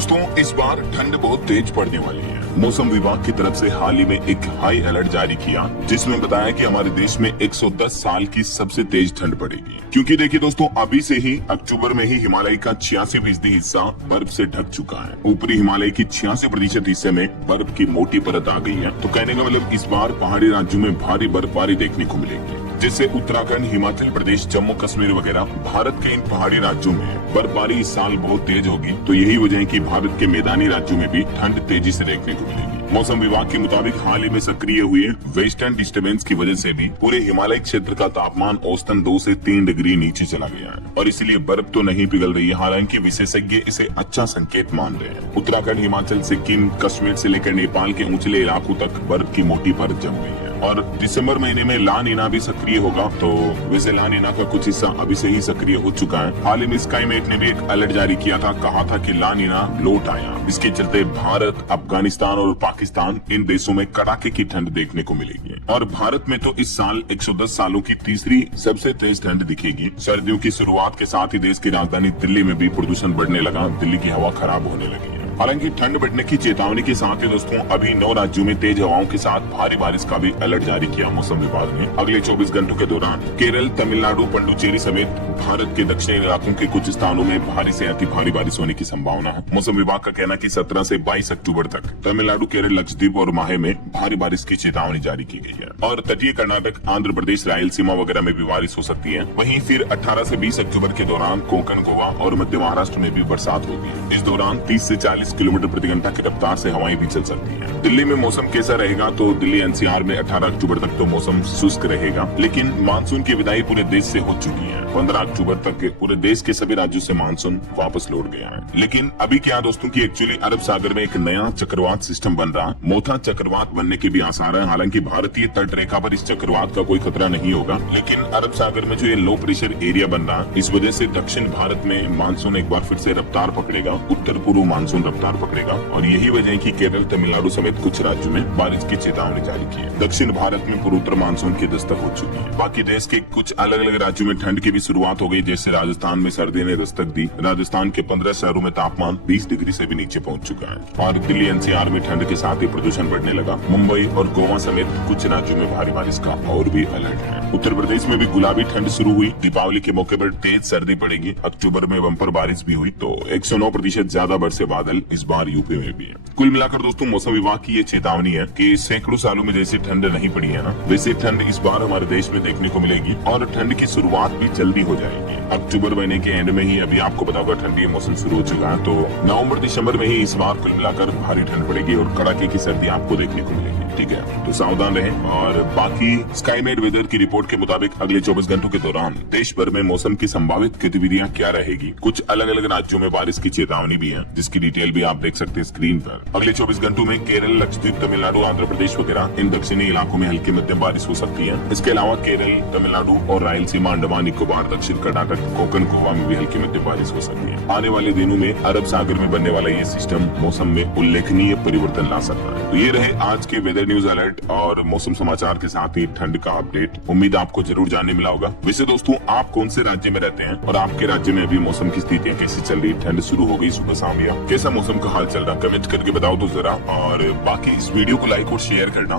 दोस्तों इस बार ठंड बहुत तेज पड़ने वाली है। मौसम विभाग की तरफ से हाल ही में एक हाई अलर्ट जारी किया, जिसमें बताया कि हमारे देश में 110 साल की सबसे तेज ठंड पड़ेगी। क्योंकि देखिए दोस्तों, अभी से ही अक्टूबर में ही हिमालय का 86% हिस्सा बर्फ से ढक चुका है। ऊपरी हिमालय की 86% हिस्से में बर्फ की मोटी परत आ गई है। तो कहने का मतलब इस बार पहाड़ी राज्यों में भारी बर्फबारी देखने को मिलेगी, जिससे उत्तराखंड, हिमाचल प्रदेश, जम्मू कश्मीर वगैरह भारत के इन पहाड़ी राज्यों में बर्फबारी इस साल बहुत तेज होगी। तो यही वजह है कि भारत के मैदानी राज्यों में भी ठंड तेजी से देखने को मिलेगी। मौसम विभाग के मुताबिक हाल ही में सक्रिय हुए वेस्टर्न डिस्टर्बेंस की वजह से भी पूरे हिमालय क्षेत्र का तापमान औसतन 2 से 3 डिग्री नीचे चला गया है और इसलिए बर्फ तो नहीं पिघल रही है। हालांकि विशेषज्ञ इसे अच्छा संकेत मान रहे हैं। उत्तराखंड, हिमाचल, सिक्किम, कश्मीर से लेकर नेपाल के ऊंचले इलाकों तक बर्फ की मोटी परत जम गई है। और दिसंबर महीने में ला नीना भी सक्रिय होगा। तो वैसे ला नीना का कुछ हिस्सा अभी से ही सक्रिय हो चुका है। हाल ही में स्काईमेट ने भी एक अलर्ट जारी किया था, कहा था कि ला नीना लौट आया। इसके चलते भारत, अफगानिस्तान और पाकिस्तान, इन देशों में कड़ाके की ठंड देखने को मिलेगी। और भारत में तो इस साल 110 सालों की तीसरी सबसे तेज ठंड दिखेगी। सर्दियों की शुरुआत के साथ ही देश की राजधानी दिल्ली में भी प्रदूषण बढ़ने लगा, दिल्ली की हवा खराब होने लगी है। हालांकि ठंड बढ़ने की चेतावनी के साथ ही दोस्तों अभी 9 राज्यों में तेज हवाओं के साथ भारी बारिश का भी अलर्ट जारी किया मौसम विभाग ने। अगले 24 घंटों के दौरान केरल, तमिलनाडु, पुडुचेरी समेत भारत के दक्षिणी इलाकों के कुछ स्थानों में भारी से अति भारी बारिश होने की संभावना है। मौसम विभाग का कहना है कि 17 से 22 अक्टूबर तक तमिलनाडु, केरल, लक्षद्वीप और माहे में भारी बारिश की चेतावनी जारी की गई है। और तटीय कर्नाटक, आंध्र प्रदेश, रायलसीमा वगैरह में भी बारिश हो सकती है। वहीं फिर 18 से 20 अक्टूबर के दौरान कोंकण, गोवा और मध्य महाराष्ट्र में भी बरसात होगी। इस दौरान 30 से 40 किलोमीटर प्रति घंटा की रफ्तार से हवाएं भी चल सकती हैं। दिल्ली में मौसम कैसा रहेगा? तो दिल्ली एनसीआर में 18 अक्टूबर तक तो मौसम शुष्क रहेगा, लेकिन मानसून की विदाई पूरे देश से हो चुकी है। 15 अक्टूबर तक पूरे देश के सभी राज्यों से मानसून वापस लौट गया है। लेकिन अभी क्या दोस्तों की एक्चुअली अरब सागर में एक नया चक्रवात सिस्टम बन रहा, मोथा चक्रवात बनने के भी आसार है। हालांकि भारतीय तट रेखा पर इस चक्रवात का कोई खतरा नहीं होगा, लेकिन अरब सागर में जो ये लो प्रेशर एरिया बन रहा, इस वजह से दक्षिण भारत में मानसून एक बार फिर से रफ्तार पकड़ेगा, उत्तर पूर्व मानसून रफ्तार पकड़ेगा। और यही वजह है कि केरल, तमिलनाडु समेत कुछ राज्यों में बारिश की चेतावनी जारी की है। दक्षिण भारत में पूर्वोत्तर मानसून की दस्तक हो चुकी है। बाकी देश के कुछ अलग अलग राज्यों में ठंड की भी शुरुआत हो गई। जैसे राजस्थान में सर्दी ने दस्तक दी। राजस्थान के 15 शहरों में तापमान 20 डिग्री से भी नीचे पहुंच चुका है। और दिल्ली एनसीआर में ठंड के साथ ही प्रदूषण बढ़ने लगा। मुंबई और गोवा समेत कुछ राज्यों में भारी बारिश का और भी अलर्ट है। उत्तर प्रदेश में भी गुलाबी ठंड शुरू हुई। दीपावली के मौके पर तेज सर्दी पड़ेगी। अक्टूबर में बम्पर बारिश भी हुई। तो 109% ज्यादा बरसे बादल इस बार यूपी में भी है। कुल मिलाकर दोस्तों मौसम विभाग की ये चेतावनी है कि सैकड़ों सालों में जैसे ठंड नहीं पड़ी है ना, वैसे ठंड इस बार हमारे देश में देखने को मिलेगी। और ठंड की शुरुआत भी जल्दी हो जाएगी। अक्टूबर महीने के एंड में ही अभी आपको पता होगा ठंडी मौसम शुरू हो चुका है। तो नवंबर, दिसंबर में ही इस बार कुल मिलाकर भारी ठंड पड़ेगी और कड़ाके की सर्दी आपको देखने को मिलेगी। ठीक है, तो सावधान रहें। और बाकी स्काईमेट वेदर की रिपोर्ट के मुताबिक अगले 24 घंटों के दौरान देश भर में मौसम की संभावित गतिविधियां क्या रहेगी। कुछ अलग अलग राज्यों में बारिश की चेतावनी भी है, जिसकी डिटेल भी आप देख सकते हैं स्क्रीन पर। अगले 24 घंटों में केरल, लक्षद्वीप, तमिलनाडु, आंध्र प्रदेश वगैरह इन दक्षिणी इलाकों में हल्की मध्यम बारिश हो सकती है। इसके अलावा केरल, तमिलनाडु और रायलसीमा, अंडमान निकोबार, दक्षिण कर्नाटक, कोंकण, गोवा में भी हल्की मध्यम बारिश हो सकती है। आने वाले दिनों में अरब सागर में बनने वाला ये सिस्टम मौसम में उल्लेखनीय परिवर्तन ला सकता है। तो ये रहे आज के वेदर न्यूज अलर्ट और मौसम समाचार के साथ ही ठंड का अपडेट। उम्मीद आपको जरूर जानने मिला होगा। वैसे दोस्तों, आप कौन से राज्य में रहते हैं और आपके राज्य में अभी मौसम की स्थितियां कैसी चल रही? ठंड शुरू हो गई सुबह शाम या कैसा मौसम का हाल चल रहा? कमेंट करके बताओ तो जरा। और बाकी इस वीडियो को लाइक और शेयर करना